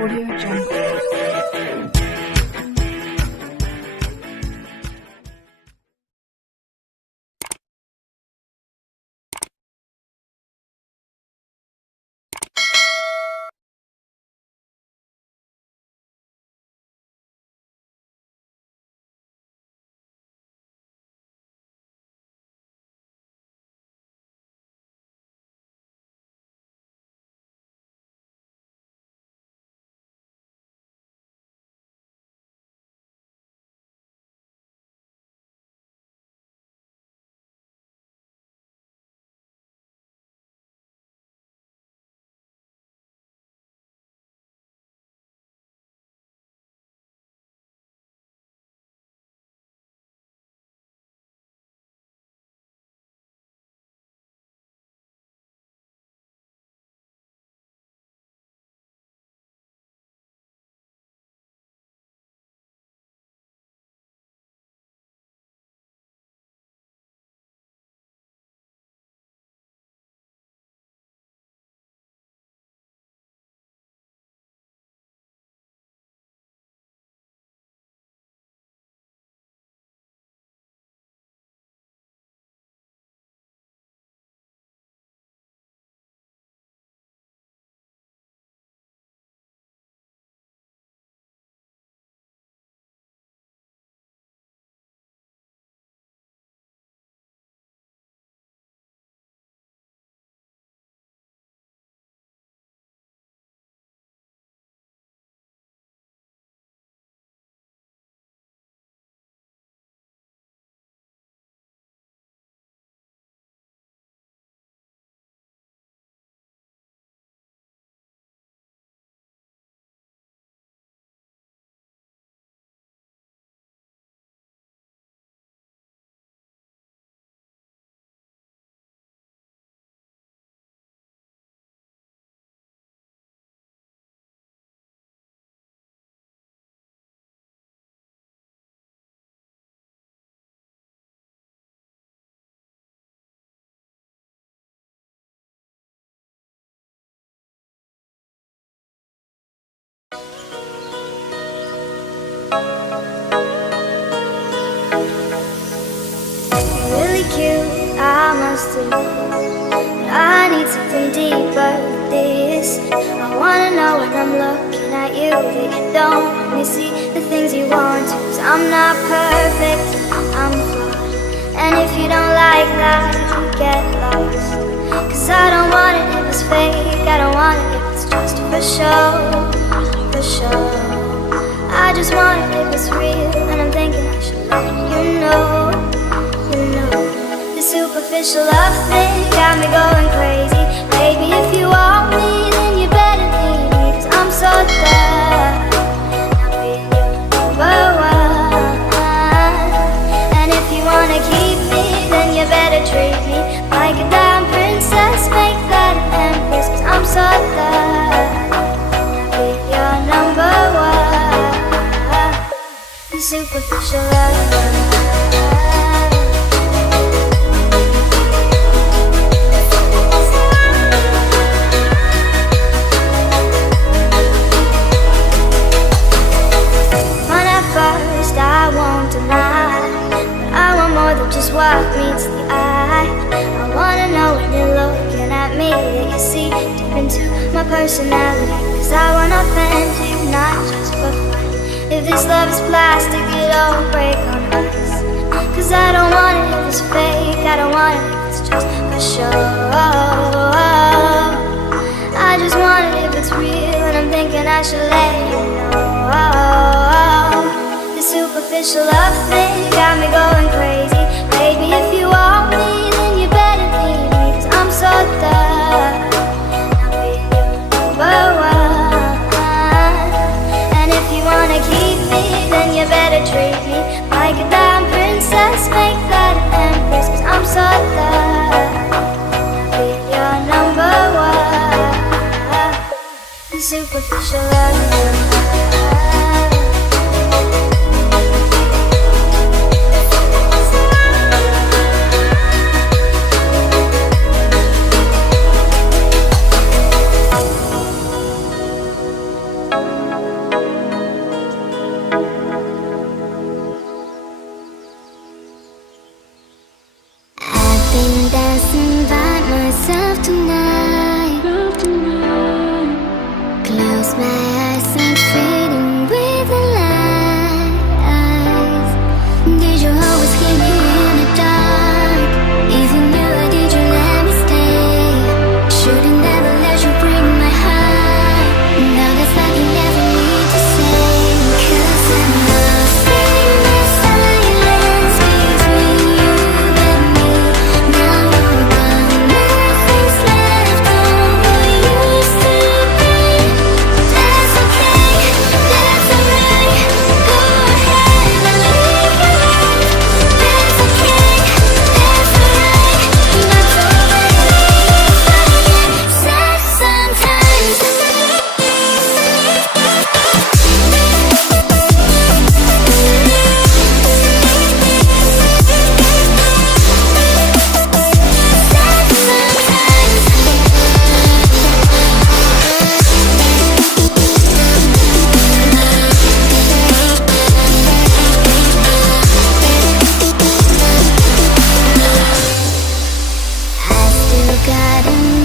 Audio Jungle. Really cute, I must admit, but I need something deeper than this. I wanna know when I'm looking at you that you don't only see the things you want to. 'Cause I'm not perfect, I'm flawed, and if you don't like that, get lost. 'Cause I don't want it if it's fake, I don't want it if it's just for show, for show. I just want it if it's real, and I'm thinking I should let you know. The superficial love thing got me going crazy. Baby, if you want me, then you better leave me, 'cause I'm so done not being your number one. And if you wanna keep me, then you better treat me like a damn princess, make that an empress, 'cause I'm so done not being your number one. The superficial love. Just what meets the eye. I wanna know when you're looking at me that you see deep into my personality. 'Cause I wanna offend you, not just for fun. If this love is plastic, it'll break on us. 'Cause I don't want it if it's fake, I don't want it if it's just for show. I just want it if it's real, and I'm thinking I should let you know. The superficial love thing got me going crazy. Baby, if you want me, then you better leave me, 'cause I'm so done not being your number one. And if you wanna keep me, then you better treat me like a damn princess, make that an empress, 'cause I'm so done not being your number one. The superficial love. Gotta